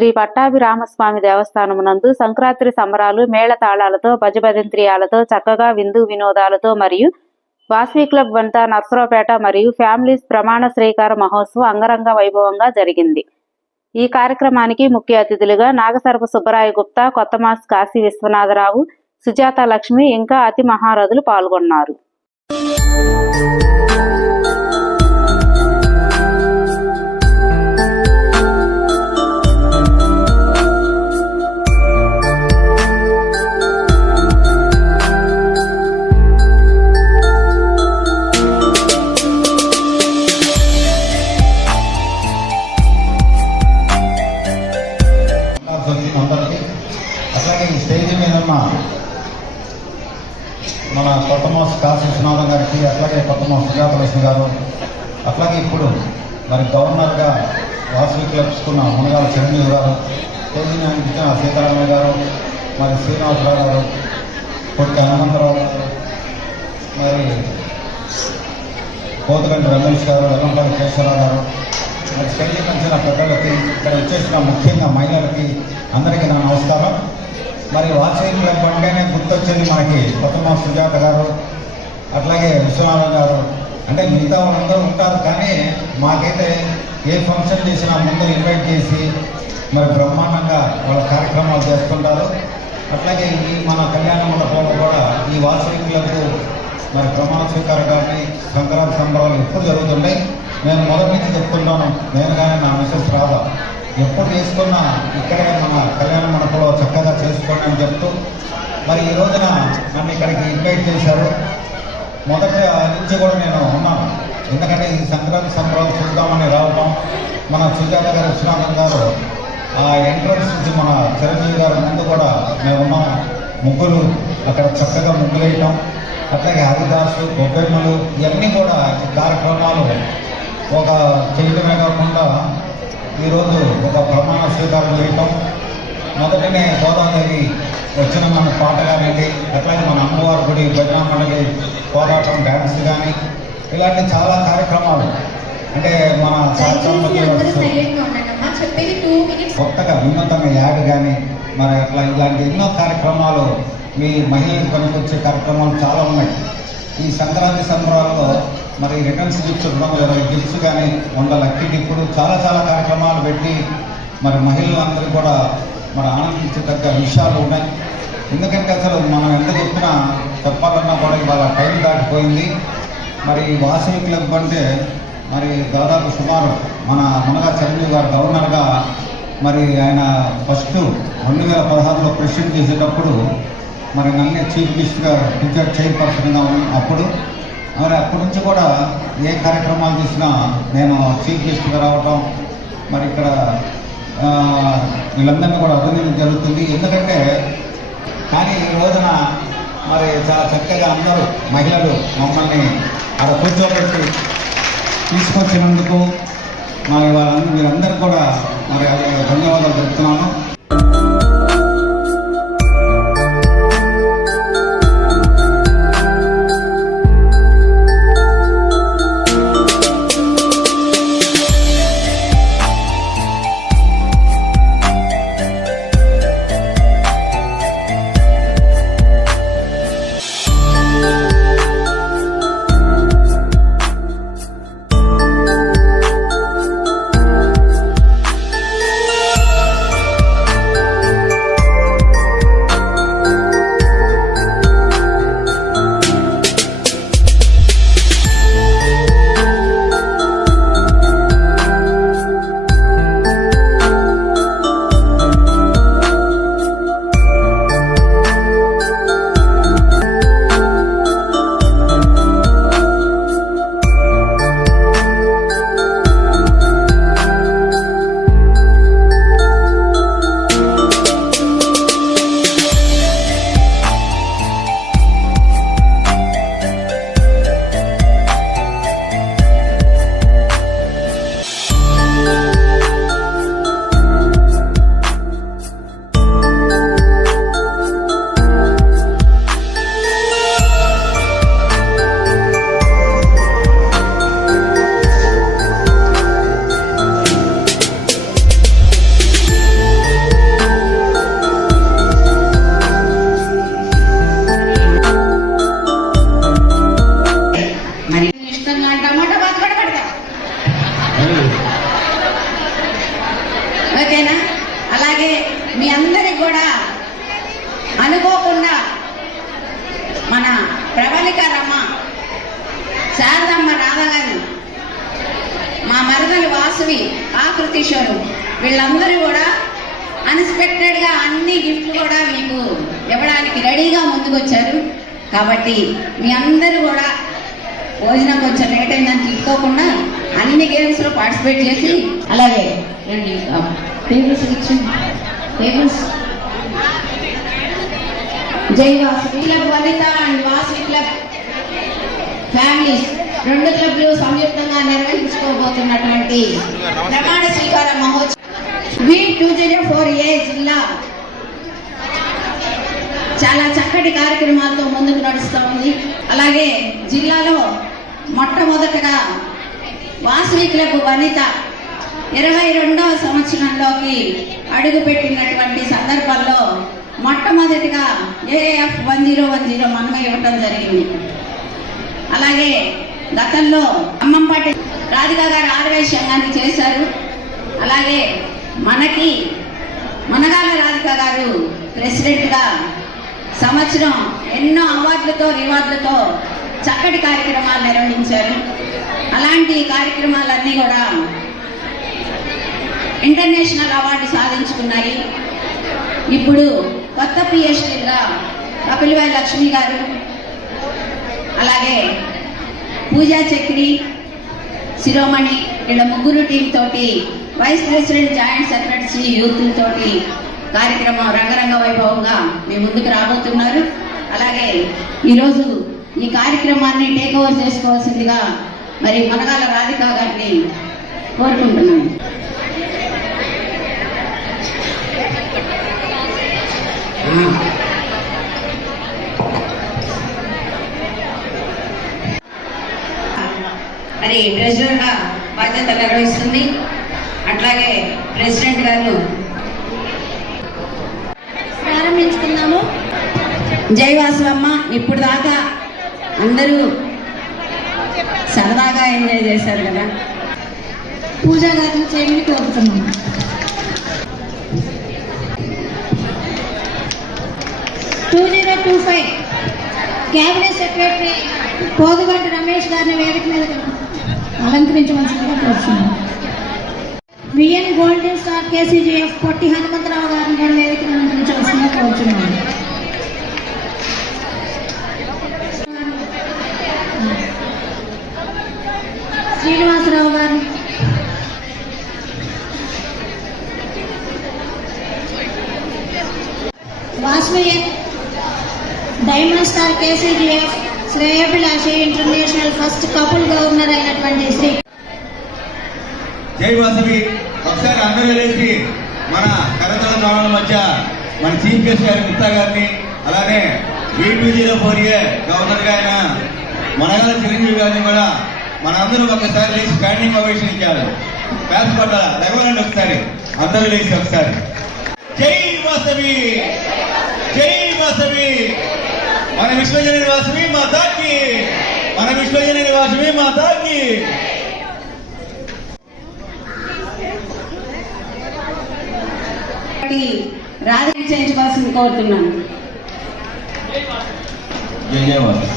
శ్రీ పట్టాభిరామస్వామి దేవస్థానమునందు సంక్రాంతి సంబరాలు మేళతాళాలతో భజభజంత్రియాలతో చక్కగా విందు వినోదాలతో మరియు వాసవి క్లబ్ వనిత నర్సరావుపేట మరియు ఫ్యామిలీస్ ప్రమాణ శ్రీకార మహోత్సవం అంగరంగ వైభవంగా జరిగింది. ఈ కార్యక్రమానికి ముఖ్య అతిథులుగా నాగసరపు సుబ్బరాయ గుప్తా, కొత్తమాస్ కాశీ విశ్వనాథరావు, సుజాత లక్ష్మి ఇంకా అతి మహారథులు పాల్గొన్నారు. అట్లాగే ఈ స్టేజ్ మీద ఉన్న మన కొత్తమాస్ కాశీ విశ్వనాథం గారికి, అట్లాగే కొత్తమాస్ సుజాత లక్ష్మి గారు, అట్లాగే ఇప్పుడు మరి గవర్నర్గా వాసవి క్లబ్స్కున్న మునగాల చిరంజీవి గారు, స్టేజ్ మీద ఇచ్చిన సీతారామయ్య గారు, మరి శ్రీనివాసరావు గారు, కొట్టి హనుమంతరావు గారు, మరి కోతగంటి రమేష్ గారు, వెల్లంపల్లి కేశవరావు గారు, మరి స్టేజ్ పెంచిన పెద్దలకి, ఇక్కడ వచ్చేసిన ముఖ్యంగా మహిళలకి అందరికీ నా నమస్కారం. మరి వాసవి క్లబ్ అంటేనే గుర్తొచ్చేది మనకి కొత్తమాస్ సుజాత గారు, అట్లాగే విశ్వనాథం గారు. అంటే మిగతా వాళ్ళందరూ ఉంటారు, కానీ మాకైతే ఏ ఫంక్షన్ చేసినా ముందు ఇన్వైట్ చేసి మరి బ్రహ్మాండంగా వాళ్ళ కార్యక్రమాలు చేస్తుంటారు. అట్లాగే ఈ మన కళ్యాణ మండపంలో కూడా ఈ వాసవి క్లబ్ మరి ప్రమాణ స్వీకారం కానీ సంక్రాంతి సంబరాలు ఎప్పుడు జరుగుతుంటాయి. నేను మొదటి నుంచి చెప్తున్నాను, నేను కానీ నా మిసెస్ రాధ ఎప్పుడు చేసుకున్నా ఇక్కడే మన కళ్యాణ మండపంలో చక్కగా చేసుకోండి అని చెప్తూ మరి ఈ రోజున నన్ను ఇక్కడికి ఇన్వైట్ చేశారు. మొదటి నుంచి కూడా నేను ఉన్నాను, ఎందుకంటే ఈ సంక్రాంతి సంబరాలు చూద్దామని రావటం. మన సుజాత గారు, విశ్వనాథన్ గారు ఆ ఎంట్రన్స్ నుంచి మన చిరంజీవి గారు ముందు కూడా మేము ఉన్నాం. ముగ్గులు అక్కడ చక్కగా ముగ్గులు వేయటం, అట్లాగే హరిదాసు, గొబ్బెమ్మలు ఇవన్నీ కూడా ఈ కార్యక్రమాలు ఒక చేయటమే కాకుండా ఈరోజు ఒక ప్రమాణ స్వీకారం చేయటం. మొదటనే గోదాదేవి వచ్చిన మన పాట కానివ్వండి, అట్లాగే మన అమ్మవారి గుడి భజన మండలి పోరాటం డ్యాన్స్ కానీ ఇలాంటి చాలా కార్యక్రమాలు, అంటే మన కొత్తగా వినూతంగా యాడ్ కానీ మరి అట్లా ఇలాంటి ఎన్నో కార్యక్రమాలు మీ మహిళలకు పనికొచ్చే కార్యక్రమాలు చాలా ఉన్నాయి. ఈ సంక్రాంతి సంబరాల్లో మరి రిటర్న్స్ గిఫ్ట్స్ 220 గిఫ్ట్స్ కానీ 100 లక్కీ గిఫ్ట్లు చాలా కార్యక్రమాలు పెట్టి మరి మహిళలందరూ కూడా మరి ఆనందించదగ్గ విషయాలు ఉన్నాయి. ఎందుకంటే అసలు మనం ఎంత చెప్పినా చెప్పాలన్నా కూడా ఇవాళ టైం దాటిపోయింది. మరి వాసవి క్లబ్ అంటే మరి దాదాపు సుమారు మన మునగా చిరంజీవి గారు గవర్నర్గా మరి ఆయన ఫస్ట్ 2016లో ప్రెసిడెంట్ చేసేటప్పుడు మరి నన్నే చీఫ్ గెస్ట్గా టీచర్ చైర్పర్సన్గా అప్పుడు మరి అప్పటి నుంచి కూడా ఏ కార్యక్రమాలు చేసినా నేను చీఫ్ గెస్ట్గా రావటం, మరి ఇక్కడ వీళ్ళందరినీ కూడా అభినందన జరుగుతుంది. ఎందుకంటే కానీ ఈ రోజున మరి చాలా చక్కగా అందరూ మహిళలు మమ్మల్ని అక్కడ కూర్చోబెట్టి తీసుకొచ్చినందుకు మరి వాళ్ళందరూ మీరందరూ కూడా మరి ధన్యవాదాలు చెప్తున్నాను. వాసవి, ఆకృతి షోరూమ్ వీళ్ళందరూ కూడా అన్ఎక్స్పెక్టెడ్గా అన్ని గిఫ్ట్లు కూడా మీకు ఇవ్వడానికి రెడీగా ముందుకొచ్చారు. కాబట్టి మీ అందరూ కూడా భోజనం కొంచెం లేట్ అయిందని తిట్టుకోకుండా అన్ని గేమ్స్లో పార్టిసిపేట్ చేసి అలాగే రండి టేబుల్స్ టేబుల్స్ జై Vasavi club Vanitha and Vasavi club families 2 క్లబ్లు సంయుక్తంగా నిర్వహించుకోబోతున్నటువంటి ప్రమాణ స్వీకార మహోత్సవం V204A జిల్లా చాలా చక్కటి కార్యక్రమాలతో ముందుకు నడుస్తూ ఉంది. అలాగే జిల్లాలో మొట్టమొదటగా వాసవి క్లబ్ వనిత 22వ సంవత్సరంలోకి అడుగుపెట్టినటువంటి సందర్భాల్లో మొట్టమొదటిగా AAF 1010 మనమే ఇవ్వటం జరిగింది. అలాగే గతంలో అమ్మంపాటి రాధిక గారు ఆర్వేశంగాన్ని చేశారు. అలాగే మనకి మనగాల రాధిక గారు ప్రెసిడెంట్గా సంవత్సరం ఎన్నో అవార్డులతో రివార్డులతో చక్కటి కార్యక్రమాలు నిర్వహించారు. అలాంటి కార్యక్రమాలన్నీ కూడా ఇంటర్నేషనల్ అవార్డు సాధించుకున్నాయి. ఇప్పుడు కొత్త పిఎస్టీగా కపిలవాయి లక్ష్మి గారు, అలాగే పూజా చక్రి, శిరోమణి వీళ్ళ ముగ్గురు టీం తోటి vice president joint secretary youth తోటి కార్యక్రమం రంగరంగ వైభవంగా మీ ముందుకు రాబోతున్నారు. అలాగే ఈరోజు ఈ కార్యక్రమాన్ని టేక్ ఓవర్ చేసుకోవాల్సిందిగా మరి మనగాల రాధిక గారిని కోరుకుంటున్నాను. మరి ట్రెజరర్గా బాధ్యత నిర్వహిస్తుంది. అట్లాగే ప్రెసిడెంట్ గారు ప్రారంభించుకున్నాము. జై వాసవమ్మ. ఇప్పుడు దాకా అందరూ సరదాగా ఎంజాయ్ చేశారు కదా. పూజా గారిని చేయమని కోరుతున్నాము. కేబినెట్ సెక్రటరీ పోదుగంటి రమేష్ గారిని వేదిక మీద అలంకరించవలసిందిగా కోరుతున్నాను. VN golden star KCGF Potti Hanumantharao గారిని కూడా వేదిక మీద అలంకరించవలసిందిగా కోరుతున్నాను. శ్రీనివాసరావు గారిని, వాస్మియన్ డైమండ్ స్టార్ KCGF శ్రేయభిలాషి ఇంటర్నేషనల్ ఫస్ట్ కపుల్ గవర్నర్ అయినటువంటి శ్రీ జై వాసవి. ఒకసారి అందరూ లేచి మన కరతల భావన మధ్య మన చీఫ్ గెస్ట్ గారి గుప్తా గారిని, అలానే V204A గవర్నర్ గా ఆయన మనగాల చిరంజీవి గారిని కూడా మనందరూ ఒకసారి లేచి స్టాండింగ్ ఓవేషన్ ఇచ్చారు. ప్యాస్ పడ్డాల లేవాలండి ఒకసారి అందరూ లేచి ఒకసారి జై వాసవి, జై వాసవి. మన విశ్వజనని వాసవి మాతాకి, మన విశ్వజనని వాసవి మాతాకి. రాధని చేయించుకోవాల్సింది కోరుతున్నాను. జై జై వాసవి.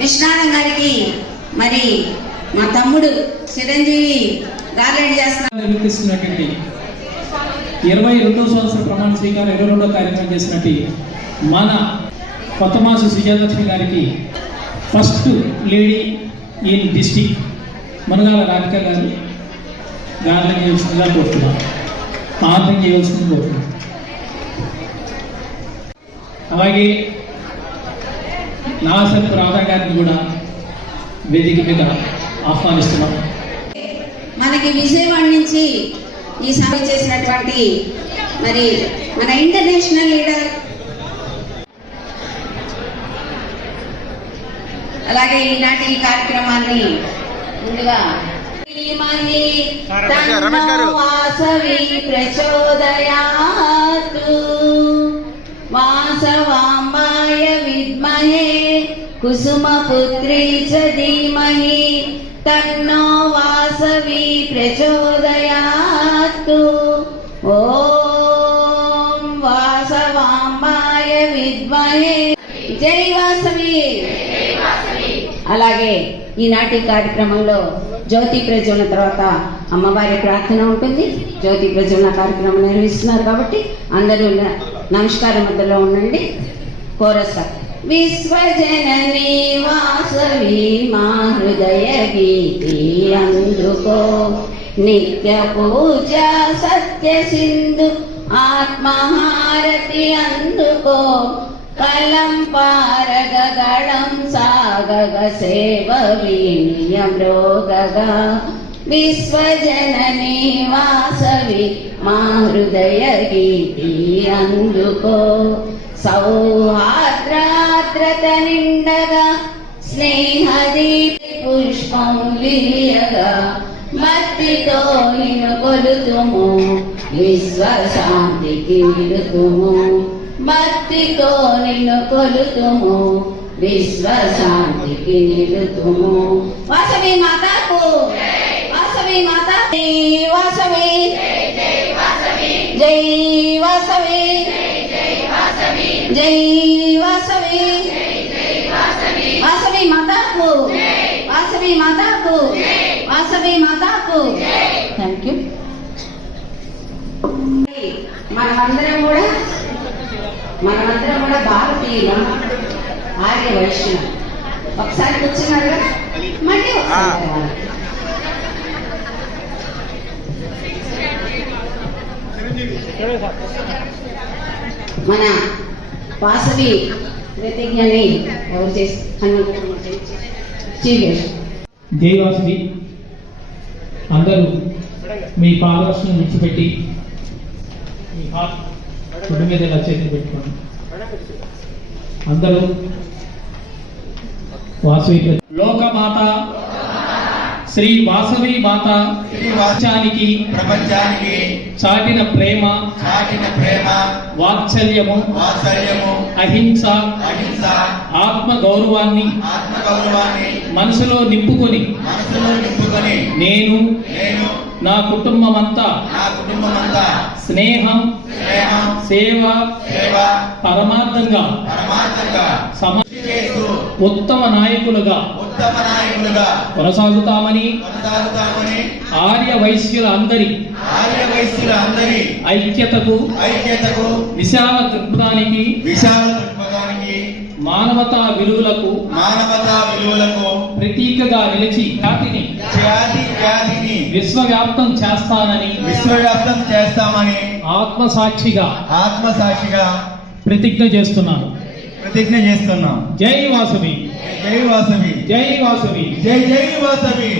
విశ్వనాథం గారికి మరి మా తమ్ముడు చిరంజీవి గార్లెండ్ చేస్తున్నారు. నిర్వర్తిస్తున్నటువంటి 22వ సంవత్సర ప్రమాణ స్వీకారం 22వ కార్యక్రమం చేసినట్టు మన కొత్తమాసు సుజాలక్ష్మి గారికి first lady in district Managala Radhika garu garland చేయవలసిందిగా కోరుతున్నాం. ఆర్థం చేయవలసింది కోరుతున్నాం. అలాగే నాగసరపు రాధా గారిని కూడా వేదిక మీద ఆహ్వానిస్తున్నాం. మనకి విజయవాడ నుంచి ఈ సభ చేసినటువంటి మరి మన ఇంటర్నేషనల్ లీడర్, అలాగే ఈనాటి ఈ కార్యక్రమాన్ని ముందుగా వాసవి ప్రచోదయాతు వాసవాంబాయ విద్మహే కుసుమపుత్రీ చ ధీమహి తన్నో వాసవి ప్రచోదయాతు. ఓం వాసవాంబాయ విద్మహే జై వాసవి. అలాగే ఈనాటి కార్యక్రమంలో జ్యోతి ప్రజ్వలన తర్వాత అమ్మవారి ప్రార్థన ఉంటుంది. జ్యోతి ప్రజ్వలన కార్యక్రమం నిర్వహిస్తున్నారు కాబట్టి అందరూ నమస్కార ముద్రలో ఉండండి. కోరస. విశ్వజననీ వాసవి మా హృదయ గీతి అందుకో, నిత్య పూజ సత్య సింధు ఆత్మహారతి అందుకో, కలం పారగగళం సాగగ సేవ వీణ్యమ్రోగగా, విశ్వజననీ వాసవి మా హృదయ గీతి అందుకో, సౌహార్ద్రాద్రత నిండగా స్నేహదీప్తి పుష్పం విరియగా, మత్తితో నిన్ను కొలుతుము విశ్వశాంతికి నిలుతుము, మత్తితో నిన్ను కొలుతుము విశ్వశాంతికి నిలుతుము. వాసవి మాతాకు, వాసవి మాత. జై వాసవి, జై వాసవి, జై వాసవి, వాసవి మాతాకు, వాసవి మాతాకు, వాసవి మాతాకు. Thank you. మనమందరం కూడా భారతీయులం, ఆర్య వైశ్యం. ఒకసారి కూర్చున్నారు కదా, మళ్ళీ ఒకసారి మన వాసవి ప్రతిజ్ఞని ఎవరు చేస్తారు? జై వాసవి. అందరూ మీ పాదర్శనం విడిచిపెట్టి మీ గుడ్డ మీద ఇలా చేతులు పెట్టుకోండి. అందరూ వాసవి లోకమాత శ్రీ వాసవి మాత ప్రపంచానికి చాటిన ప్రేమ వాత్సల్యము అహింస ఆత్మ గౌరవాన్ని మనసులో నింపుకొని నేను నా కుటుంబమంతా స్నేహం సేవ పరమార్థంగా ఉత్తమ నాయకులుగా కొనసాగుతామని ఆర్య వైశ్యుల అందరి ఐక్యతకు విశాల దృక్పథానికి మానవతా విలువలకు ప్రతీకగా నిలిచి జాతిని విశ్వవ్యాప్తం చేస్తామని ఆత్మసాక్షిగా ప్రతిజ్ఞ చేస్తున్నాను. జై వాసవి, జై వాసవి, జై వాసవి, జై జై వాసవి.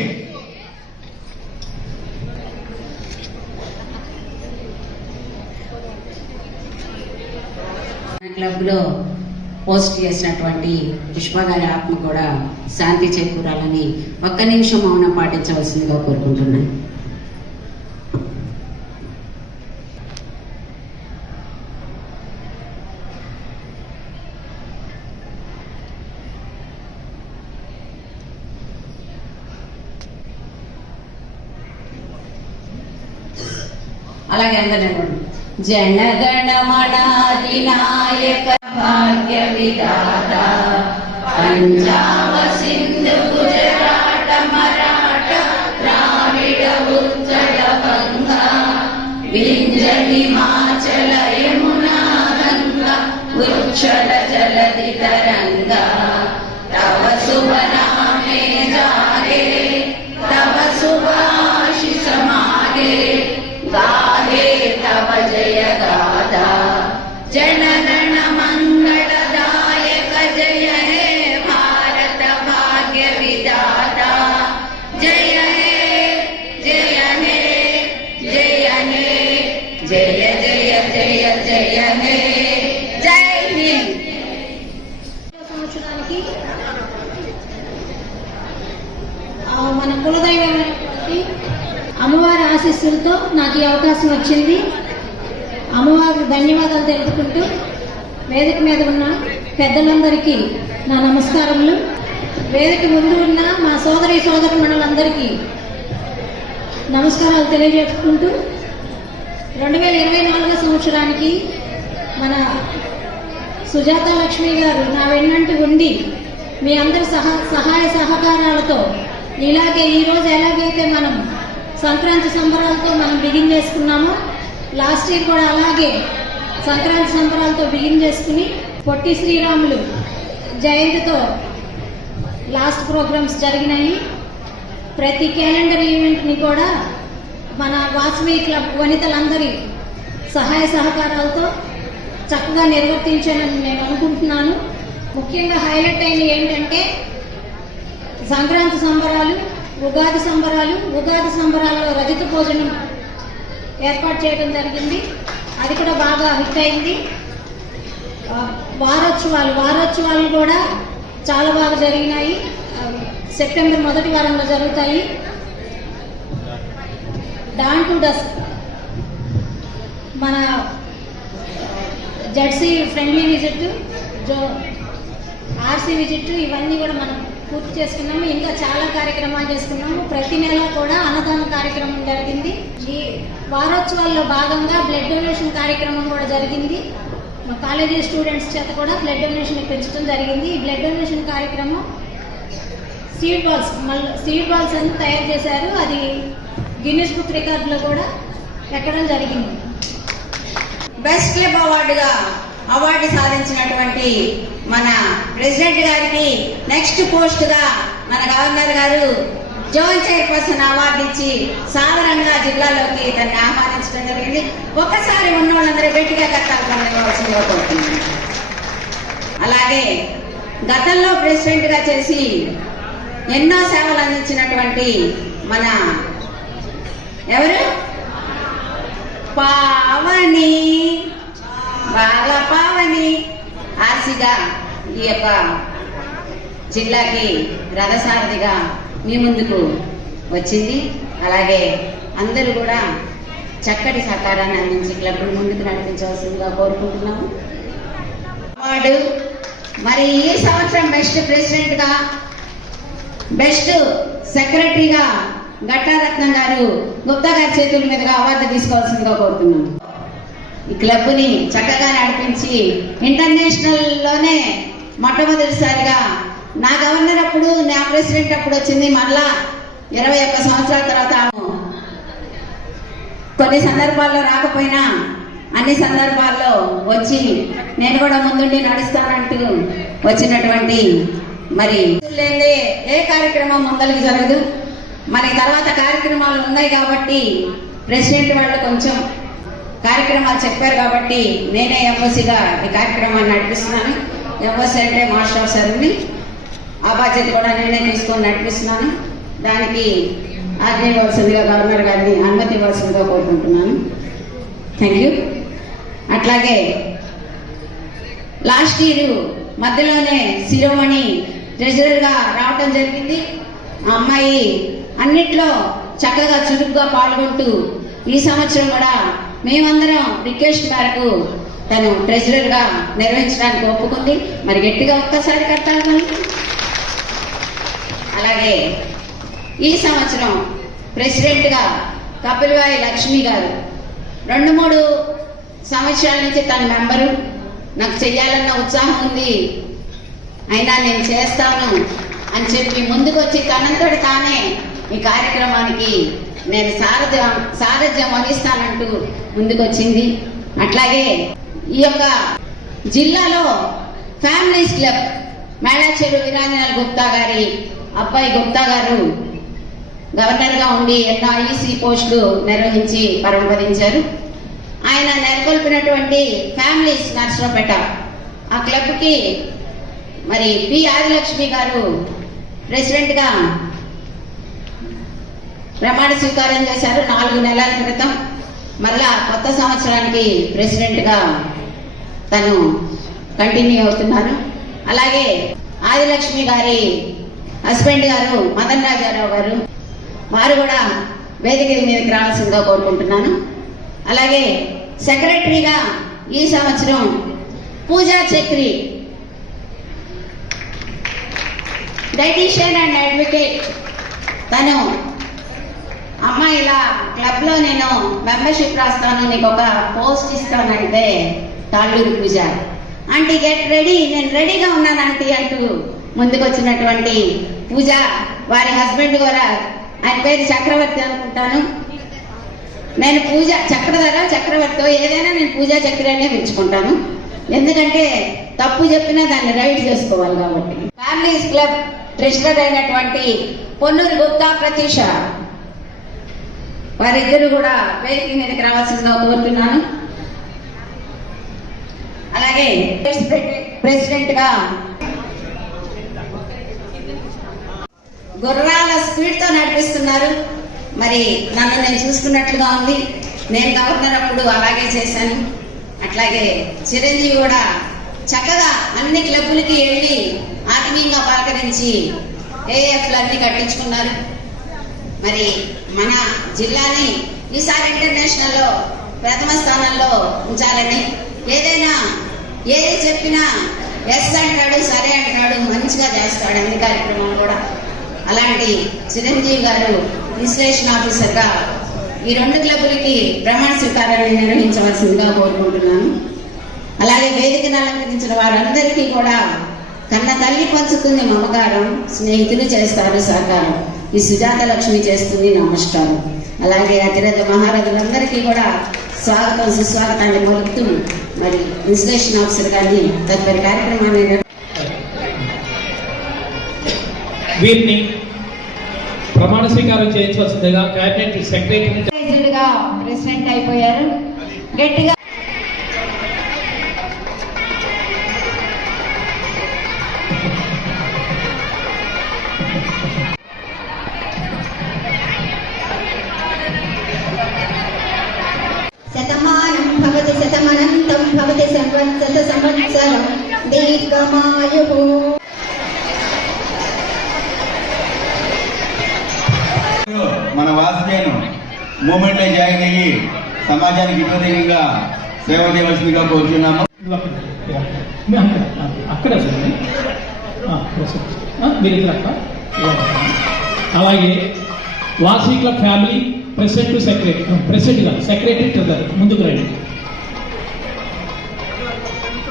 క్లబ్ లో పోస్ట్ చేసినటువంటి పుష్ప గారి ఆత్మ కూడా శాంతి చేకూరాలని ఒక్క నిమిషం మౌనం పాటించవలసిందిగా కోరుకుంటున్నాను. అలాగే అందరూ జనగణమనాధినాయక భాగ్య విధాత పంజాబ సింధు గుజరాట మరాఠ ద్రావిడ ఉత్తర బంగా వింధ్య హిమాచల యమునా గంగా ఉచ్చల జలధి తరంగా తవ శుభ నామే జాగే తవ శుభాశిష మాగే गाहे तव जय गाथा जनगण मंगलदायक जय हे भारत भाग्य विधाता जय हे जय हे जय हे जय जय जय जय हे जय हिंद. సంవత్సరానికి మన కులదైవం అమ్మవారి ఆశీస్సులతో నాకు ఈ అవకాశం వచ్చింది. అమ్మవారికి ధన్యవాదాలు తెలుపుకుంటూ వేదిక మీద ఉన్న పెద్దలందరికీ నా నమస్కారములు. వేదిక ముందు ఉన్న మా సోదరి సోదరుమణులందరికీ నమస్కారాలు తెలియజేసుకుంటూ 2024 సంవత్సరానికి మన సుజాత లక్ష్మి గారు నా వెన్నంటి ఉండి మీ అందరి సహాయ సహకారాలతో ఇలాగే ఈరోజు ఎలాగైతే మనం సంక్రాంతి సంబరాలతో మనం బిగిన్ చేసుకున్నామో లాస్ట్ ఇయర్ కూడా అలాగే సంక్రాంతి సంబరాలతో బిగిన్ చేసుకుని పొట్టి శ్రీరాములు జయంతితో లాస్ట్ ప్రోగ్రామ్స్ జరిగినాయి. ప్రతి క్యాలెండర్ ఈవెంట్ని కూడా మన వాసవి క్లబ్ వనితలందరి సహాయ సహకారాలతో చక్కగా నిర్వర్తించానని నేను అనుకుంటున్నాను. ముఖ్యంగా హైలైట్ అయినవి ఏంటంటే సంక్రాంతి సంబరాలు, ఉగాది సంబరాల్లో రజత భోజనం ఏర్పాటు చేయడం జరిగింది. అది కూడా బాగా హిట్ అయింది. వారోత్సవాలు కూడా చాలా బాగా జరిగినాయి. సెప్టెంబర్ మొదటి వారంలో జరుగుతాయి. డాన్ టు డస్క్ మన ZC friendly visit, RC visit ఇవన్నీ కూడా మనం పూర్తి చేసుకున్నాము. ఇంకా చాలా కార్యక్రమాలు చేసుకున్నాము. ప్రతి నెల కూడా అన్నదాన కార్యక్రమం జరిగింది. ఈ వారోత్సవాల్లో భాగంగా బ్లడ్ డొనేషన్ కార్యక్రమం కూడా జరిగింది. మా కాలేజీ స్టూడెంట్స్ చేత కూడా బ్లడ్ డొనేషన్ పెంచడం జరిగింది. ఈ బ్లడ్ డొనేషన్ కార్యక్రమం సీడ్ బాల్స్ అని తయారు చేశారు. అది గిన్నిస్ బుక్ రికార్డులో కూడా ఎక్కడం జరిగింది. బెస్ట్ క్లబ్ అవార్డు సాధించినటువంటి మన ప్రెసిడెంట్ గారికి నెక్స్ట్ పోస్ట్ గా మన గవర్నర్ గారు జోన్ చైర్పర్సన్ అవార్డు ఇచ్చి సాధారణంగా జిల్లాలోకి దాన్ని ఆహ్వానించడం జరిగింది. ఒక్కసారి ఉన్న వాళ్ళందరూ గట్టిగా కట్టాల్సిందిగా కోరుతున్నాను. అలాగే గతంలో ప్రెసిడెంట్ గా చేసి ఎన్నో సేవలు అందించినటువంటి మన ఎవరు పావని బాలపావని ఆర్సిగా ఈ యొక్క జిల్లాకి రథసారథిగా మీ ముందుకు వచ్చింది. అలాగే అందరూ కూడా చక్కటి సహకారాన్ని అందించి క్లబ్ను ముందుకు నడిపించవలసిందిగా కోరుకుంటున్నాము. అవార్డు మరి ఈ సంవత్సరం బెస్ట్ ప్రెసిడెంట్గా, బెస్ట్ సెక్రటరీగా గట్టారత్నం గారు గుప్తా గారి చేతుల మీదుగా అవార్డు తీసుకోవాల్సిందిగా కోరుతున్నాను. ఈ క్లబ్ని చక్కగా నడిపించి ఇంటర్నేషనల్ లోనే మొట్టమొదటిసారిగా నా గవర్నర్ అప్పుడు, నా ప్రెసిడెంట్ అప్పుడు వచ్చింది. మరలా 21 సంవత్సరాల తర్వాత కొన్ని సందర్భాల్లో రాకపోయినా అన్ని సందర్భాల్లో వచ్చి నేను కూడా ముందుండి నడుస్తానంటూ వచ్చినటువంటి మరి లేదే ఏ కార్యక్రమం ముందరికి జరగదు. మరి తర్వాత కార్యక్రమాలు ఉన్నాయి కాబట్టి ప్రెసిడెంట్ వాళ్ళు కొంచెం కార్యక్రమాలు చెప్పారు కాబట్టి నేనే ఎంఓసీగా ఈ కార్యక్రమాన్ని నడిపిస్తున్నాను. ఎంఓసీ అంటే మాస్టర్ ఆఫీసర్ని, ఆ బాధ్యత కూడా నేనే తీసుకొని నడిపిస్తున్నాను. దానికి ఆజ్ఞ ఇవ్వాల్సిందిగా గవర్నర్ గారిని అనుమతి ఇవ్వాల్సిందిగా కోరుకుంటున్నాను. Thank you. అట్లాగే లాస్ట్ ఇయర్ మధ్యలోనే శిరోమణి ట్రెజరర్గా రావటం జరిగింది. ఆ అమ్మాయి అన్నిట్లో చక్కగా చురుగ్గా పాల్గొంటూ ఈ సంవత్సరం కూడా మేమందరం రిక్వెస్ట్ మేరకు తను ట్రెజరర్గా నిర్వహించడానికి ఒప్పుకుంది. మరి గట్టిగా ఒక్కసారి కట్టాలి మనం. అలాగే ఈ సంవత్సరం ప్రెసిడెంట్గా కపిలవాయి లక్ష్మి గారు 2-3 సంవత్సరాల నుంచి తన మెంబరు. నాకు చెయ్యాలన్న ఉత్సాహం ఉంది, అయినా నేను చేస్తాను అని చెప్పి ముందుకు వచ్చి తనంతటి తానే ఈ కార్యక్రమానికి నేను సారథ్యం వహిస్తానంటూ ముందుకొచ్చింది. అట్లాగే ఈ యొక్క జిల్లాలో ఫ్యామిలీస్ క్లబ్ మేడాచెరు వీరాంజనేయులు గుప్తా గారి అబ్బాయి గుప్తా గారు గవర్నర్గా ఉండి ఎన్నో ఐసీ పోస్టులు నిర్వహించి పరమపదించారు. ఆయన నెలకొల్పినటువంటి ఫ్యామిలీస్ నర్సరావుపేట ఆ క్లబ్కి మరి పి ఆదిలక్ష్మి గారు ప్రెసిడెంట్గా ప్రమాణ స్వీకారం చేశారు 4 నెలల క్రితం. మళ్ళా కొత్త సంవత్సరానికి ప్రెసిడెంట్గా తను కంటిన్యూ అవుతున్నారు. అలాగే ఆదిలక్ష్మి గారి హస్బెండ్ గారు మదన్ రాజారావు గారు, వారు కూడా వేదిక మీదకి రావాల్సిందిగా కోరుకుంటున్నాను. అలాగే సెక్రటరీగా ఈ సంవత్సరం పూజా చక్రి, డైటీషియన్ అండ్ అడ్వకేట్. తను అమ్మ ఇలా క్లబ్లో నేను మెంబర్షిప్ రాస్తాను, నీకు ఒక పోస్ట్ ఇస్తానంటే తాళ్ళూరు పూజ ఆంటీ గెట్ రెడీ, నేను రెడీగా ఉన్నాను ఆంటీ అంటూ ముందుకు వచ్చినటువంటి పూజ, వారి హస్బెండ్ కూడా, ఆయన పేరు చక్రవర్తి అనుకుంటాను. నేను పూజ చక్రవర్తితో ఏదైనా నేను పూజా చక్రనే పిలుచుకుంటాను, ఎందుకంటే తప్పు చెప్పినా దాన్ని రైట్ చేసుకోవాలి కాబట్టి. ఫ్యామిలీస్ క్లబ్ ట్రెజరర్ అయినటువంటి పొన్నూరు గుప్తా ప్రతీష, వారిద్దరు కూడా వేదిక మీదకి రావాల్సిందిగా కోరుతున్నాను. అలాగే ప్రెసిడెంట్ గా గుర్రాల స్పీడ్ తో నడిపిస్తున్నారు. మరి నన్ను నేను చూసుకున్నట్లుగా ఉంది. నేను గవర్నర్ అప్పుడు అలాగే చేశాను. అట్లాగే చిరంజీవి కూడా చక్కగా అన్ని క్లబ్బులకి వెళ్ళి ఆత్మీయంగా పలకరించి ఏఎఫ్లన్నీ కట్టించుకున్నారు. మరి మన జిల్లాని ఈసారి ఇంటర్నేషనల్లో ప్రథమ స్థానంలో ఉంచాలని, ఏదైనా ఏది చెప్పినా ఎస్ అంటాడు, సరే అంటాడు, మంచిగా చేస్తాడు అన్ని కార్యక్రమాలు కూడా. అలాంటి చిరంజీవి గారు విశ్లేషణ ఆఫీసర్గా ఈ 2 క్లబ్బులకి ప్రమాణ స్వీకారాన్ని నిర్వహించవలసిందిగా కోరుకుంటున్నాను. అలాగే వేదికను అలంకరించిన వారందరికీ కూడా కన్న తల్లి పంచుతుంది మమకారం, స్నేహితులు చేస్తారు సహకారం, ఈ సుజాత లక్ష్మి చేస్తుంది నమస్కారం. అలాగే అతిరథ మహారథులందరికీ కూడా స్వాగతం సుస్వాగతాన్ని పలుకుతూ మరి ఇన్స్టిట్యూషన్ ఆఫీసర్ గారిని తదుపరి కార్యక్రమాన్ని వీరిని ప్రమాణ స్వీకారం చేయించవలసిందిగా కేబినెట్ సెక్రటరీగా ప్రెసిడెంట్ అయిపోయారు. గట్టిగా శతమానం భవతి శతమనంతం భవతి సంవత్సర సంవత్సరం దీర్ఘమాయుః. మన వాసుదేను మూమెంట్ లో జాయిన్ అయ్యి సమాజానికి విపరీతంగా సేవ చేయవలసిందిగా కోరుతున్నాము. అక్కడ అలాగే Vasavi club family president to secretary treasurer ముందుకు రండి.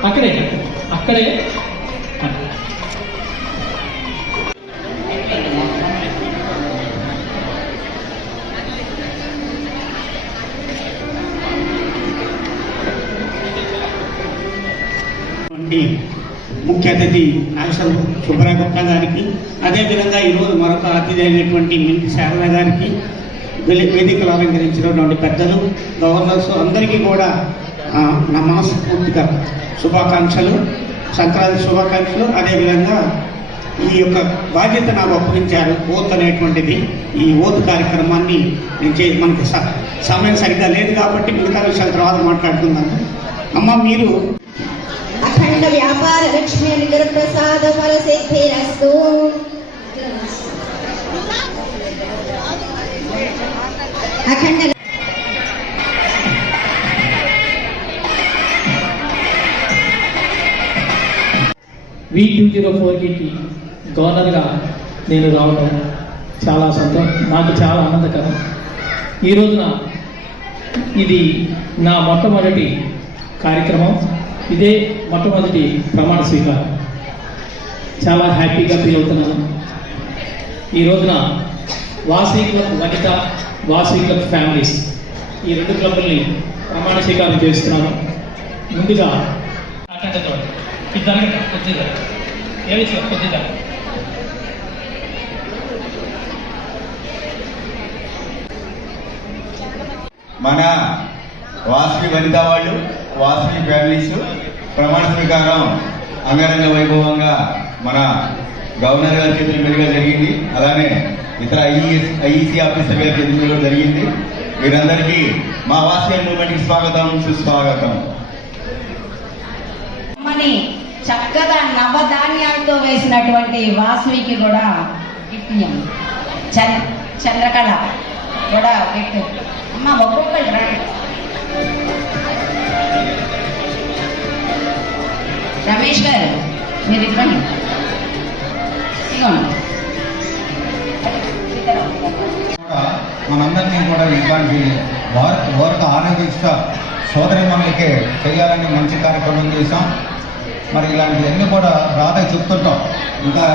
అక్కడే ముఖ్య అతిథి నాగేశ్వర సుబ్బరాయ గుప్తా గారికి, అదేవిధంగా ఈరోజు మరొక అతిథి అయినటువంటి మింటి శారద గారికి, వేదికలు అలంకరించినటువంటి పెద్దలు, గవర్నర్స్ అందరికీ కూడా నా మనస్ఫూర్తిగా శుభాకాంక్షలు, సంక్రాంతి శుభాకాంక్షలు. అదేవిధంగా ఈ యొక్క బాధ్యత నాకు అప్పగించారు, ఓత్ అనేటువంటిది. ఈ ఓత్ కార్యక్రమాన్ని నేను మనకు సమయం సరిగ్గా లేదు కాబట్టి మిగతా విషయాల తర్వాత మాట్లాడుతున్నాను. అమ్మ, మీరు అఖండ వ్యాపార లక్ష్మి నిరప్రసాద ఫల సిద్ధిరస్తు. అఖండ V204కి గవర్నర్గా నేను రావడం చాలా నాకు చాలా ఆనందకరం. ఈ రోజున ఇది నా మొట్టమొదటి కార్యక్రమం, ఇదే మొట్టమొదటి ప్రమాణ స్వీకారం. చాలా హ్యాపీగా ఫీల్ అవుతున్నాను. ఈ రోజున వాసవి క్లబ్ వనిత, వాసవి క్లబ్ ఫ్యామిలీస్ ఈ 2 క్లబ్బుల్ని ప్రమాణ స్వీకారం చేస్తున్నాను. ముందుగా కొద్దిగా మన వాసవి వనిత వాళ్ళు, వాసవి ఫ్యామిలీస్ ప్రమాణ స్వీకారం అంగరంగ వైభవంగా మన గవర్నర్ గారి చేతుల మీదుగా జరిగింది. అలానే ఇతర ఐఈసీ ఆఫీసర్ గారి చేతుల మీదుగా జరిగింది. వీరందరికీ మా వాసవి మూవ్మెంట్కి స్వాగతం, సుస్వాగతం. చక్కగా నవధాన్యాలతో వేసినటువంటి వాసవికి కూడా చంద్రకళ కూడా పెట్టు. అమ్మ, ఒక్కొక్కరు రండి. రమేష్ గారు, మీరు ఇవ్వండి. ఇవ్వండి. మనందరినీ కూడా ఇట్లాంటి వారికి ఆరోగ్య సోదరి మనకి చేయాలని మంచి కార్యక్రమం చేశాం. మరి ఇలాంటివన్నీ కూడా రాదని చెప్తుంటాం. ఇంకా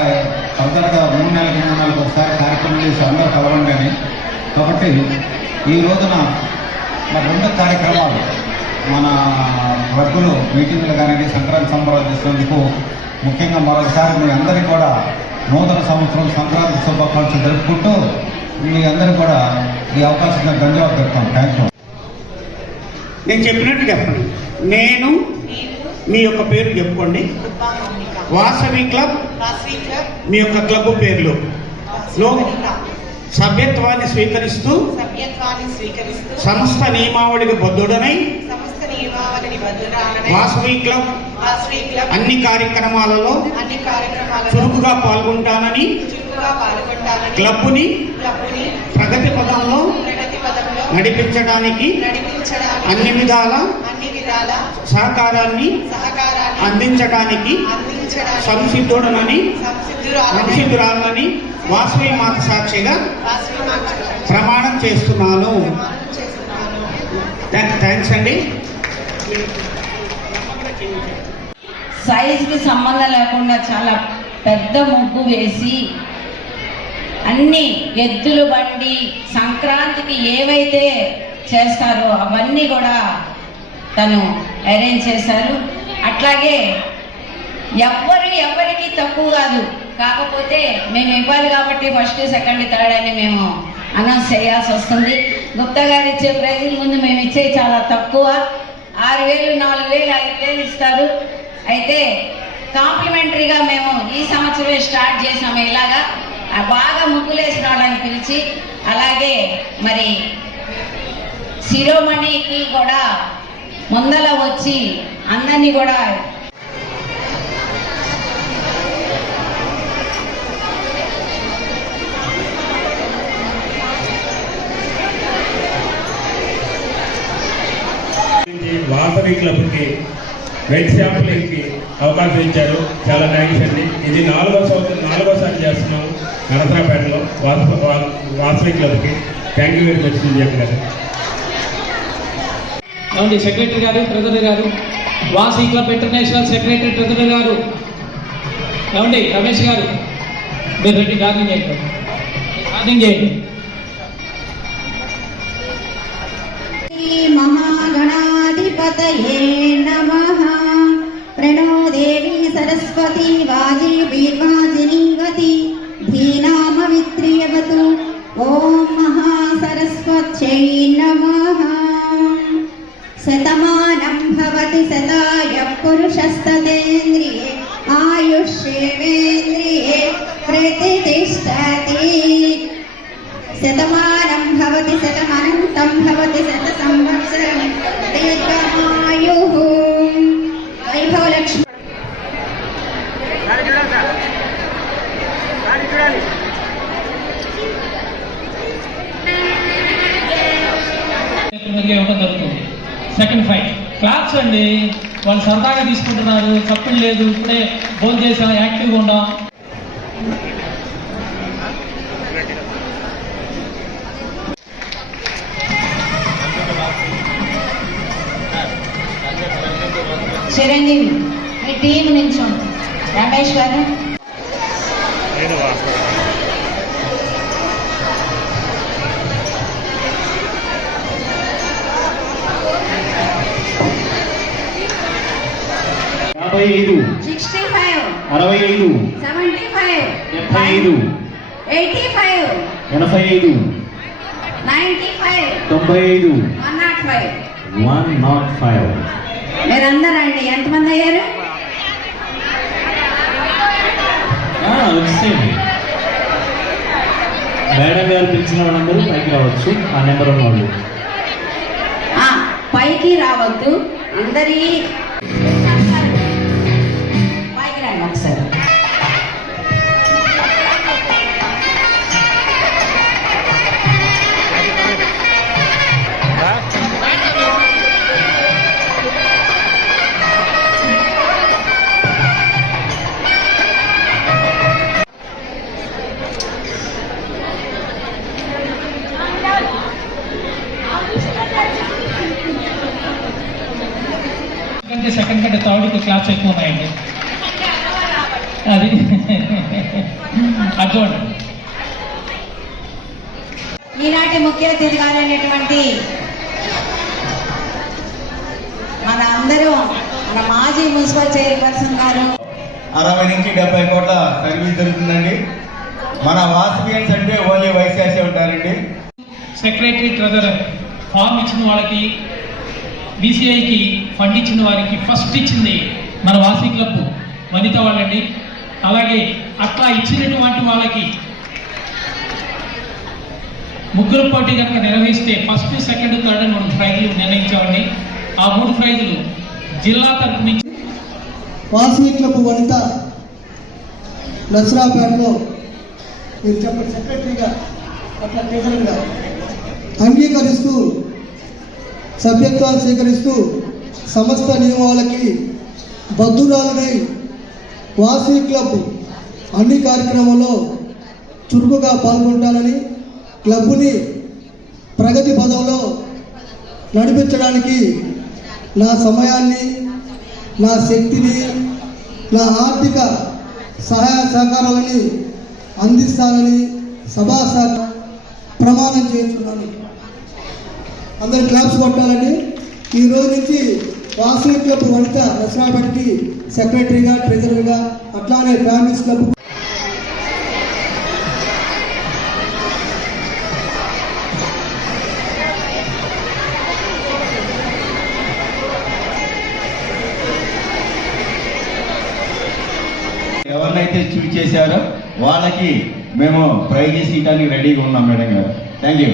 ఫర్దర్గా 3 నెలలకు ఒకసారి కార్యక్రమం చేసి అందరూ కలవండి అని. కాబట్టి ఈ రోజున మరి 2 కార్యక్రమాలు మన క్లబ్బులు మీటింగ్లు కానీ సంక్రాంతి సంబరాలు చేసినందుకు ముఖ్యంగా మరొకసారి మీ అందరికీ కూడా నూతన సంవత్సరం సంక్రాంతి శుభాకాంక్షలు జరుపుకుంటూ మీ అందరికీ కూడా ఈ అవకాశం ధన్యవాదాలు చెప్తాను. Thank you. నేను చెప్పినట్టు చెప్పండి. నేను మీ యొక్క పేరు చెప్పుకోండి. వాసవి క్లబ్ మీ యొక్క క్లబ్ పేర్లు సభ్యత్వాన్ని స్వీకరిస్తూ సంస్థ నియమావళికి బద్ధుడనై వాసవి క్లబ్ అన్ని కార్యక్రమాలలో చురుకుగా పాల్గొంటానని క్లబ్ని ప్రగతి పదంలో నడిపించడానికి అన్ని విధాల సహకారాన్ని అందించడానికి సంసిద్ధుడనని వాసవి మాత సాక్షిగా ప్రమాణం చేస్తున్నాను. థ్యాంక్స్ అండి. సైజుకి సంబంధం లేకుండా చాలా పెద్ద ముగ్గు వేసి అన్ని ఎద్దులు బండి సంక్రాంతికి ఏవైతే చేస్తారో అవన్నీ కూడా తను అరేంజ్ చేశారు. అట్లాగే ఎవరికి తక్కువ కాదు. కాకపోతే మేము ఇవ్వాలి కాబట్టి ఫస్ట్ సెకండ్ థర్డ్ అని మేము అనౌన్స్ చేయాల్సి వస్తుంది. గుప్తా గారు ఇచ్చే ప్రైజుల ముందు మేము ఇచ్చే చాలా తక్కువ. 6,000, 4,000, 5,000 ఇస్తారు. అయితే కాంప్లిమెంటరీగా మేము ఈ సంవత్సరమే స్టార్ట్ చేసాము. ఇలాగా బాగా ముగ్గులేసిన వాళ్ళని పిలిచి, అలాగే మరి శిరోమణికి కూడా ముందల వచ్చి అందరినీ కూడా వాసవి క్లబ్కి వెట్ శాంపులింగ్కి అవకాశం ఇచ్చారు. చాలా థ్యాంక్స్ అండి. ఇది 4వసారి చేస్తున్నాము నరసరాపేటలో వాసవి క్లబ్కి. థ్యాంక్ యూ వెరీ మచ్ గారు. ఏమండి సెక్రటరీ గారు, ట్రెజరర్ గారు, Vasavi club international secretary treasurer గారు ఏమండి రమేష్ గారు, మీరు రెడ్డి గార్నింగ్ చేయండి. గార్నింగ్ చేయండి. మహాగణాధిపతయే నమః. ప్రణో దేవి సరస్వతి వాజీవీర్వాజినీవతి ధీనామవిత్రియవతు. ఓం మహాసరస్వత్యై నమః. శతమానం భవతి శతాయ పురుషస్తతేంద్రియే ఆయుష్యేవేంద్రియే ప్రతిష్టతి. శతమానం భవతి శతమనంతం భవతి శత సంవత్సరం దీర్ఘమాయుః. వైభవలక్ష్మి జరుగుతుంది. సెకండ్ ఫైట్ క్లాప్స్ అండి. వాళ్ళు సరదాగా తీసుకుంటున్నారు, తప్పులు లేదు. ఇప్పుడే భోజనం చేసాం, యాక్టివ్గా ఉండాం. చిరంజీవి మీ టీం నుంచి రమేష్ గారు. యాభై 65, 65, 75, 75, 85, 85, 95, 95, 105. 105. మీరందరూ అండి ఎంతమంది అయ్యారు? వచ్చేయండి. మేడం గారు పిలిచిన వాళ్ళందరూ పైకి రావచ్చు. ఆ నెంబర్ ఉన్న వాళ్ళు పైకి రావద్దు, అందరి పైకి రండి ఒకసారి. అది అటువంటి ఈనాటి ముఖ్య అతిథి గారైనటువంటి మన అందరూ మన మాజీ మున్సిపల్ చైర్పర్సన్ గారు 60 నుంచి 70 కోట్ల సర్వీస్ జరుగుతుందండి. మన వాసవియన్స్ అంటే ఓన్లీ వైశాసే ఉంటారండి. సెక్రటరీ ట్రెజరర్ ఫామ్ ఇచ్చిన వాళ్ళకి, బీసీఐకి ఫండ్ ఇచ్చిన వారికి ఫస్ట్ ఇచ్చింది మన వాసవి క్లబ్ వనిత వాళ్ళండి. అలాగే అట్లా ఇచ్చినటువంటి వాళ్ళకి ముగ్గురు పోటీ కనుక నిర్వహిస్తే ఫస్ట్, సెకండ్, థర్డ్ అని 3 ప్రైజులు నిర్ణయించామండి. ఆ 3 ప్రైజులు జిల్లా తరఫు నుంచి వాసవి క్లబ్ వనిత నసరాపేటలో మీరు చెప్పండి సెక్రటరీగా అట్లా ట్రెజరర్గా అంగీకరిస్తూ సభ్యత్వాలు స్వీకరిస్తూ సమస్త నియమాలకి బద్దురాలనై వాసవి క్లబ్ అన్ని కార్యక్రమాల్లో చురుకుగా పాల్గొంటానని, క్లబ్ని ప్రగతి పదంలో నడిపించడానికి నా సమయాన్ని, నా శక్తిని, నా ఆర్థిక సహాయ సహకారాలని అందిస్తానని సభాశాఖ ప్రమాణం చేస్తున్నాను. అందరు క్లాప్స్ కొట్టాలని. ఈ రోజు నుంచి వాసవి క్లబ్ వనిత నసరాపేటకి సెక్రటరీగా, ట్రెజరర్గా, అట్లానే ఫ్యామిలీస్ క్లబ్ ఎవరినైతే చూస్ చేశారో వాళ్ళకి మేము ప్రైజెస్ ఇవ్వడానికి రెడీగా ఉన్నాం మేడం గారు. Thank you.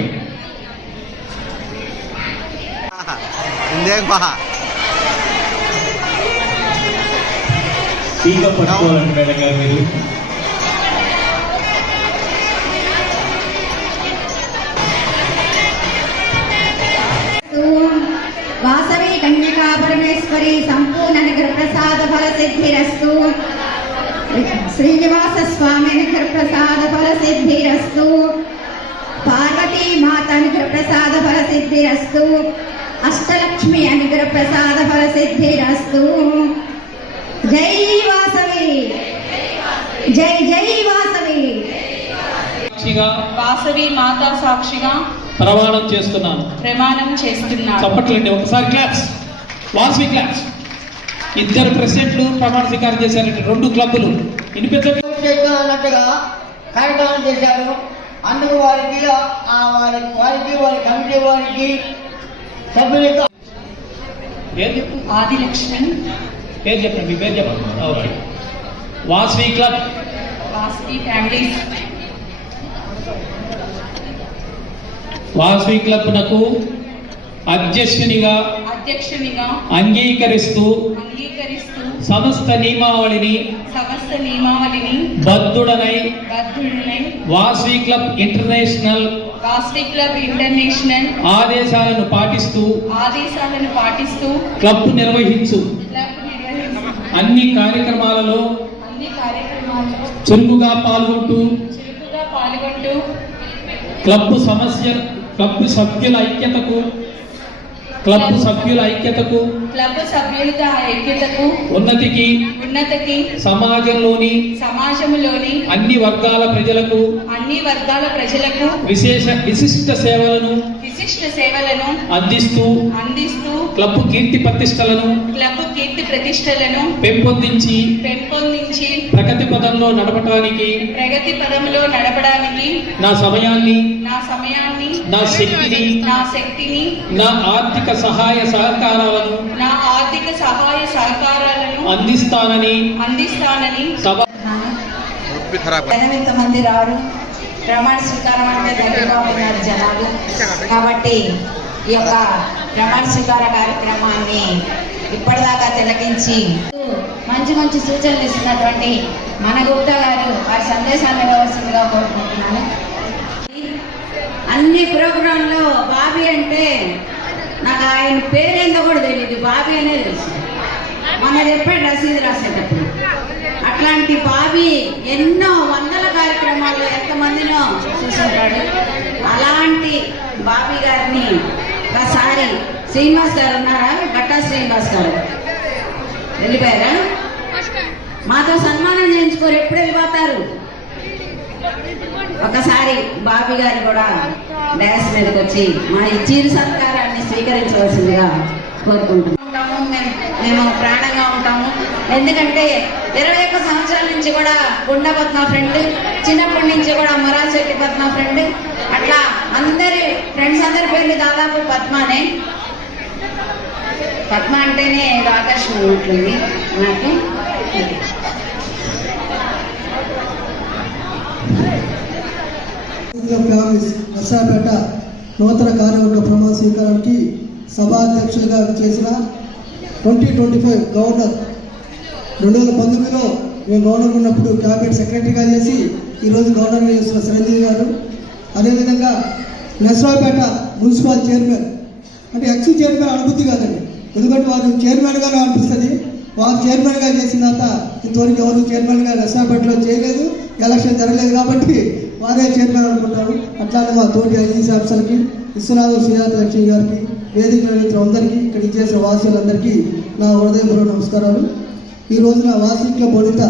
టీకా పట్టుకోవాలండి మేడం గారు మీరు. వాసవి కన్యకా పరమేశ్వరి సంపూర్ణ అనుగ్రహ ప్రసాద ఫల సిద్ధిరస్తు. శ్రీనివాస స్వామి అనుగ్రహ ప్రసాద ఫల సిద్ధిరస్తు. పార్వతీ మాత అనుగ్రహ ప్రసాద ఫల సిద్ధిరస్తు. అష్టలక్ష్మి అనుగ్రహ ప్రసాద ఫల సిద్ధిరస్తు. జై వాసవి, జై జై వాసవి. వాసవి మాతా సాక్షిగా ప్రమాణం చేస్తున్నాను. చప్పట్లండి ఒకసారి. క్లాప్స్. వాసవి క్లాప్స్. 2 ప్రెసిడెంట్లు ప్రమాణ స్వీకారం చేశారంటే 2 క్లబ్బులు అన్నట్టుగా కార్యక్రమం చేశారు. అందుకు వారికి వారి కమిటీ వారికి సభ్యులకు ఆదిలక్ష్మి. పేరు చెప్పండి, మీ పేరు చెప్పండి. Okay. Vasavi club, Vasavi families, Vasavi club నకు అధ్యక్షునిగా అంగీకరిస్తూ సమస్త నియమావళిని బద్ధుడనై వాసవి క్లబ్ ఇంటర్నేషనల్ ఆదేశాలను పాటిస్తూ క్లబ్ నిర్వహించు అన్ని కార్యక్రమాలలో చురుకుగా పాల్గొంటూ క్లబ్ సభ్యుల ఐక్యతకు ఉన్నతికి సమాజంలోని అన్ని వర్గాల ప్రజలకు విశిష్ట సేవలను అందిస్తూ క్లబ్ కీర్తి ప్రతిష్టలను పెంపొందించి ప్రగతి పదంలో నడపడానికి నా సమయాన్ని, నా శక్తిని, నా ఆర్థిక సహాయ సహకారాలను అందిస్తానని సభ. ఎంతమంది రారు, ప్రమాణ స్వీకారం అంటే దగ్గరగా ఉన్నారు జనాలు. కాబట్టి ఈ యొక్క ప్రమాణ స్వీకార కార్యక్రమాన్ని ఇప్పటిదాకా తిలకించి మంచి మంచి సూచనలు ఇస్తున్నటువంటి మన గుప్తా గారు వారి సందేశాన్ని ఇవ్వవలసిందిగా కోరుకుంటున్నాను. అన్ని ప్రోగ్రాంలో బాబీ అంటే నాకు ఆయన పేరేందో కూడా తెలియదు, బాబీ అనేది తెలుసు. మొన్న చెప్పాడు రసీదు రాసేటప్పుడు. అట్లాంటి బాబీ ఎన్నో వందల కార్యక్రమాల్లో ఎంతమందినో చూసుంటాడు. అలాంటి బాబీ గారిని ఒకసారి శ్రీనివాస్ గారు ఉన్నారా? గట్టా శ్రీనివాస్ గారు వెళ్ళిపోయారా? మాతో సన్మానం చేయించుకోరు, ఎప్పుడు వెళ్ళిపోతారు. ఒకసారి బాబీ గారు కూడా డ్యాన్స్ మీదకి వచ్చి మా ఈ చీరు సత్కారాన్ని స్వీకరించవలసిందిగా కోరుకుంటున్నాము. మేము ప్రాణంగా ఉంటాము. ఎందుకంటే 21 సంవత్సరాల నుంచి కూడా గుండా పద్మ ఫ్రెండ్, చిన్నప్పటి నుంచి కూడా మొరాశెట్టి పద్మ ఫ్రెండ్, అట్లా అందరి ఫ్రెండ్స్ అందరి పేర్లు దాదాపు పద్మనే. పద్మ అంటేనే ఏదో ఆకర్షణ ఉంటుంది నాకు. ఫ్యామిలీస్ నర్సాపేట నూతన కార్యవర్గ ప్రమాణ స్వీకారానికి సభాధ్యక్షులుగా చేసిన 2025 గవర్నర్ 2019లో మేము గవర్నర్ ఉన్నప్పుడు క్యాబినెట్ సెక్రటరీగా చేసి ఈరోజు గవర్నర్గా చేస్తున్న చిరంజీవి గారు, అదేవిధంగా నర్సాపేట మున్సిపల్ చైర్మన్ అంటే ఎక్స్ చైర్మన్ అనుభూతి కాదండి, ఎందుకంటే వారు చైర్మన్గానే అనిపిస్తుంది. వారు చైర్మన్గా చేసిన తర్వాత ఇంతవరకు ఎవరు చైర్మన్గా నర్సాపేటలో చేయలేదు, ఎలక్షన్ జరగలేదు కాబట్టి వారే చైర్మన్ అనుకుంటారు. అట్లానే మా తోటి ఐఏఎస్ ఆఫీసర్కి, విశ్వనాథం సుజాత లక్ష్మి గారికి, వేదిక నేతలు అందరికీ, ఇక్కడికి చేసిన వాసులందరికీ నా హృదయపూర్వక నమస్కారాలు. ఈ రోజున వాసిక బొడిత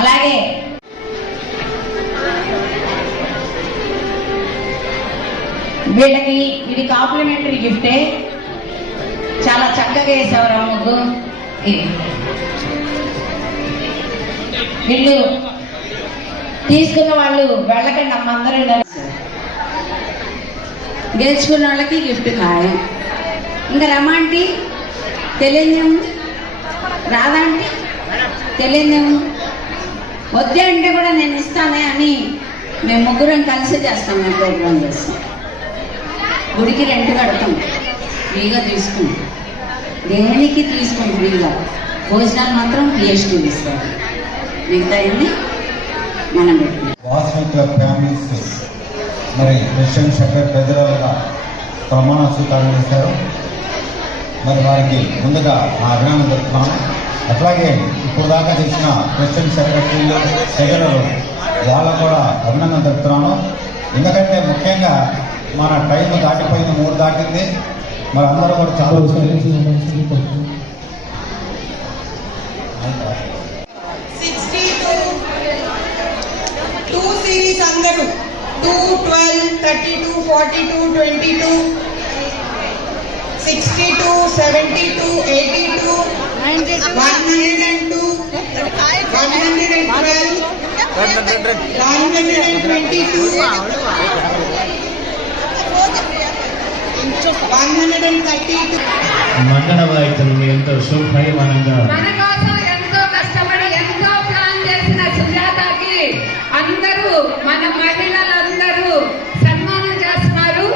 అలాగే వీళ్ళకి ఇది కాంప్లిమెంటరీ గిఫ్టే. చాలా చక్కగా వేసావు ముగ్గు. వీళ్ళు తీసుకున్న వాళ్ళు వెళ్ళకండి అమ్మ, అందరూ గెలుచుకున్న వాళ్ళకి గిఫ్ట్ ఖాయం. ఇంకా రమాంటి తెలియదేము, రాదండి తెలియదేము, వద్దే అంటే కూడా నేను ఇస్తానే అని మేము ముగ్గురం కలిసి చేస్తాం. మేము ప్రోగ్రాం చేస్తాం. గుడికి రెంట్ కడతాం, ఫ్రీగా తీసుకుంటాం, దేనికి తీసుకుంటాం ఫ్రీగా. భోజనాలు మాత్రం పిహెచ్డీ ఇస్తారు, మిగతా అన్ని మనం పెట్టినాం. వాసవి క్లబ్ ఫ్యామిలీస్ మరి ప్రెసిడెంట్ సెక్రటరీ పెద్దలుగా ప్రమాణ స్వీకారం చేశారు. మరి వారికి ముందుగా మా అభినందన చెప్తున్నాను. అట్లాగే ఇప్పుడు దాకా చేసిన ప్రెసిడెంట్ సెక్రటరీలు సెక్రటరీలు వాళ్ళకు కూడా అభినందన చెప్తున్నాను. ఎందుకంటే ముఖ్యంగా మన టైం దాటిపోయింది, 3 దాటింది. మరి అందరూ కూడా చాలా 2 సిరీస్ అందరూ 2, 12, 32, 42, 22, 62, 72, 82, 102, 112, 122, 132. మంగళ వాయిద్యం ఎంతో శుభాయమానంగా మన కోసం ఎంతో కష్టపడి ఎంతో ప్లాన్ చేసిన సుజాతకి అందరూ మన మహిళలందరూ సన్మానం చేస్తున్నారు.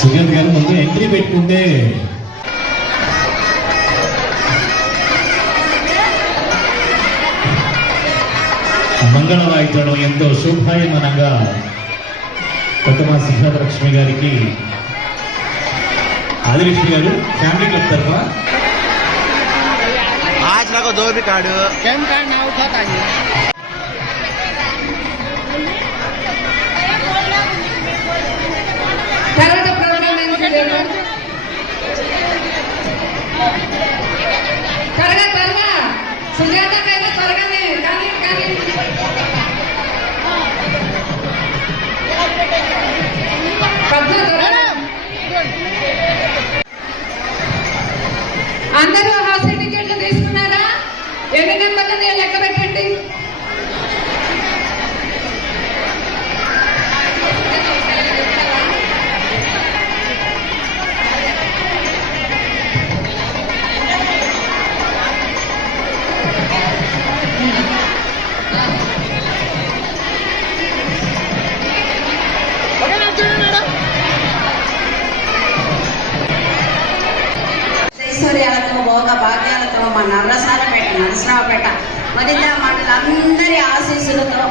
సుగంధ్ గారు ముందు ఎంట్రీ పెట్టుకుంటే మంగళ వాయిద్యం ఎంతో శుభాయమానంగా కొత్తమా సుజాతలక్ష్మి గారికి ఆదిలక్ష్మి గారు ఫ్యామిలీ క్లబ్ తరఫున తర్వాత ప్రోగ్రామ్ త్వరగా సుజాత కైనా త్వరగానే కానీ అందరూ హాస్టల్ టికెట్లు తీసుకున్నారా? నెంబర్లని లెక్క పెట్టండి. ఐశ్వర్యాలతో భోగ భాగ్యాలతో మా నర్రసాలపేట నరసరావుపేట మరింత మండలందరి ఆశీస్సులతో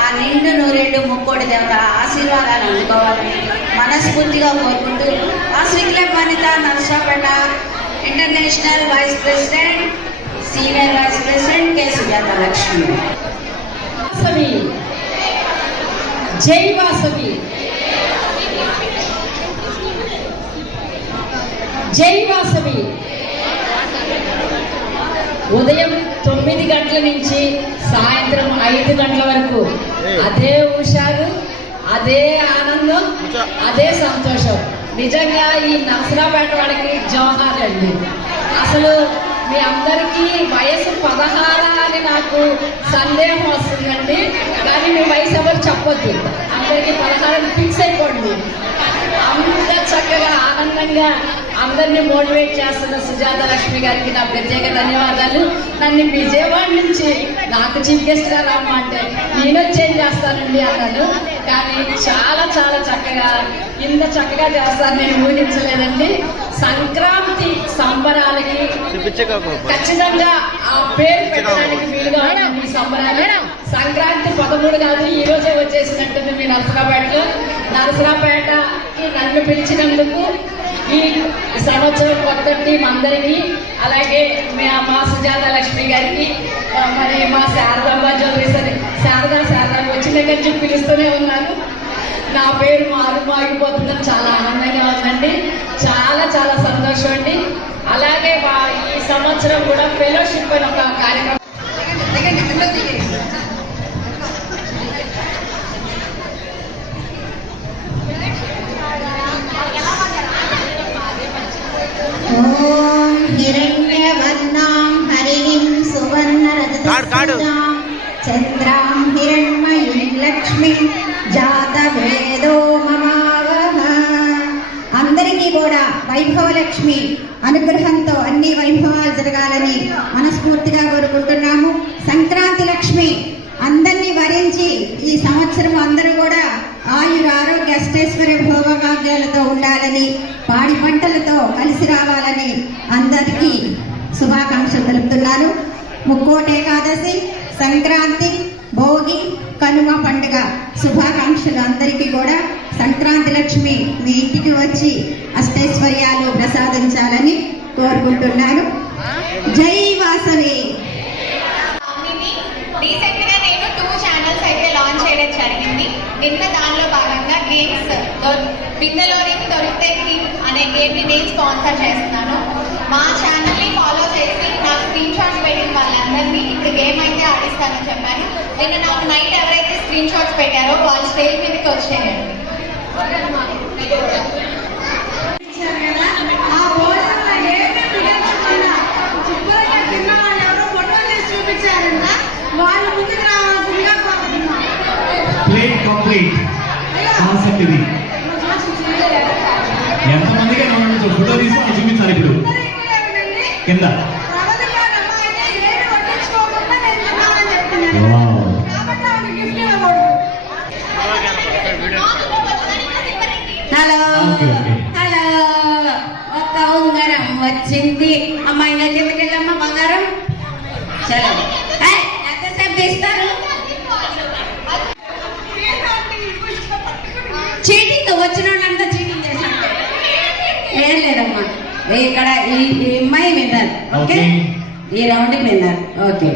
ఆ నిండు నూరేళ్ళు ముక్కోడి దేవత ఆశీర్వాదాలు అందుకోవాలని మనస్ఫూర్తిగా కోరుకుంటూ Vasavi club Vanitha Narasaraopet international vice president senior vice president K Sujatha Lakshmi. జై వాసవి, జై వాసవి. ఉదయం 9 గంటల నుంచి సాయంత్రం 5 గంటల వరకు అదే హుషారు, అదే ఆనందం, అదే సంతోషం. నిజంగా ఈ నరసరావుపేట వాళ్ళకి జోహార్ అండి. అసలు మీ అందరికీ వయసు 16 అని నాకు సందేహం వస్తుందండి, కానీ మీ వయసు ఎవరు చెప్పొద్దు. అందరికీ 16 ఫిక్స్ అయిపోండి. అంత చక్కగా ఆనందంగా అందరినీ మోటివేట్ చేస్తున్న సుజాత లక్ష్మి గారికి నా ప్రత్యేక ధన్యవాదాలు. నన్ను విజయవాడ నుంచి నాకు చీఫ్ గెస్ట్ గా రమ్మ అంటే నేను వచ్చేం చేస్తానండి అన్నాను. కానీ చాలా చాలా చక్కగా ఇంత చక్కగా చేస్తాను నేను ఊహించలేదండి. సంక్రాంతి సంబరాలకి ఖచ్చితంగా ఆ పేరు పెట్టడానికి వీలుగా ఈ సంబరాలు. సంక్రాంతి 13 కాదు, ఈ రోజే వచ్చేసినట్టుంది మీ నరసరావుపేటలో. నరసరావుపేటకి నన్ను పిలిచినందుకు ఈ సంవత్సరం కొత్త టీం అందరికీ, అలాగే మా సుజాత లక్ష్మి గారికి, మరి మా శారదాంబ జ్యువెలరీ శారదా వచ్చిన దగ్గర నుంచి పిలుస్తూనే ఉన్నాను. నా పేరు మాగిపోతుందని చాలా ఆనందంగా ఉందండి. చాలా చాలా సంతోషం అండి. అలాగే ఈ సంవత్సరం కూడా ఫెలోషిప్ అని ఒక కార్యక్రమం హిరణ్యవర్ణాం హరిణిం సువర్ణరజతస్యాం చంద్రాం హిరణ్మయీం లక్ష్మీం జాతవేదో మమావహ. అందరికీ కూడా వైభవలక్ష్మి అనుగ్రహంతో అన్ని వైభవాలు జరగాలని మనస్ఫూర్తిగా కోరుకుంటున్నాము. సంక్రాంతి లక్ష్మి అందరినీ వరించి ఈ సంవత్సరం అందరూ కూడా ఆరోగ్య అష్టైశ్వర్య భోగభాగ్యాలతో ఉండాలని, పాడి పంటలతో కలిసి రావాలని అందరికీ శుభాకాంక్షలు తెలుపుతున్నాను. ముక్కోటి ఏకాదశి, సంక్రాంతి, భోగి, కనుమ పండుగ శుభాకాంక్షలు అందరికీ కూడా. సంక్రాంతి లక్ష్మి మీ ఇంటికి వచ్చి అష్టైశ్వర్యాలు ప్రసాదించాలని కోరుకుంటున్నాను. జై వాసవి. రీసెంట్ గా నేను 2 ఛానల్స్ అయితే లాంచ్ చేయడం జరిగింది. నిన్న దానిలో భాగంగా గేమ్స్ బిందెలోని దొరికితే థీమ్ అనే గేమ్ ని నేను స్పాన్సర్ చేస్తున్నాను. మా ఛానల్ ని ఫాలో చేసి నాకు స్క్రీన్ షాట్స్ పెట్టిన వాళ్ళందరినీ ఇప్పుడు గేమ్ అయితే ఆడిస్తానని చెప్పాను. నిన్న నాకు నైట్ ఎవరైతే స్క్రీన్ షాట్స్ పెట్టారో వాళ్ళ స్టేజ్ మీదకి వచ్చేయండి. వాళ్ళు ముందుకు రావాల్సిందిగా ప్లేట్ కంప్లీట్ కాన్సెప్ట్ ఇది. ఎంతమందికి ఫోటో తీసుకొని చూపించాలి ఇప్పుడు కింద. హలో హలో, ఒక ఉంగరం వచ్చింది. అమ్మాయి నా చెట్టుకెళ్ళమ్మా బంగారం. చలో ఎంతసేపు తీస్తారు? చీటింగ్ వచ్చిన వాళ్ళంతా చీటింగ్ చేసినట్టు ఏం లేదమ్మా. ఇక్కడ ఈ అమ్మాయి విన్నారు. ఓకే, ఈ రౌండ్ విన్నారు. ఓకే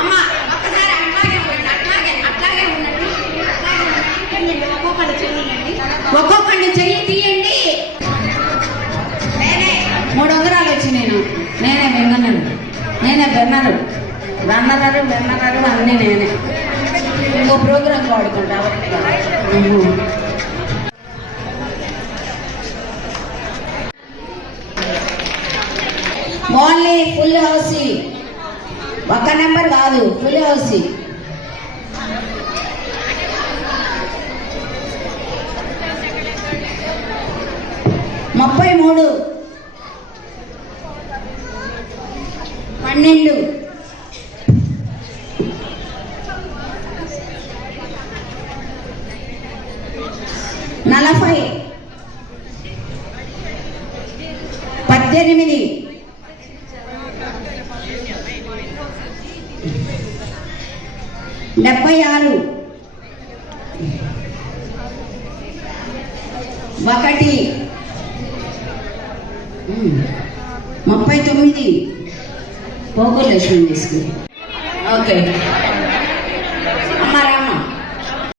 అమ్మా, ఒక్కసారి అట్లాగే ఉండండి. ఒక్కొక్కడిని చెయ్యి తీయండి. నేనే 3 ఉంగరాలు వచ్చి నేనే విన్నాను. రన్నరు అన్నీ నేనే. ఇంకో ప్రోగ్రామ్ వాడుకుంటా. ఓన్లీ ఫుల్ హౌస్, ఒక నెంబర్ కాదు, ఫుల్ హౌస్. ముప్పై 33, 12, 40, 18, 76, 1, 39 పోగులు లక్ష్మి తీసుకుని. ఓకే.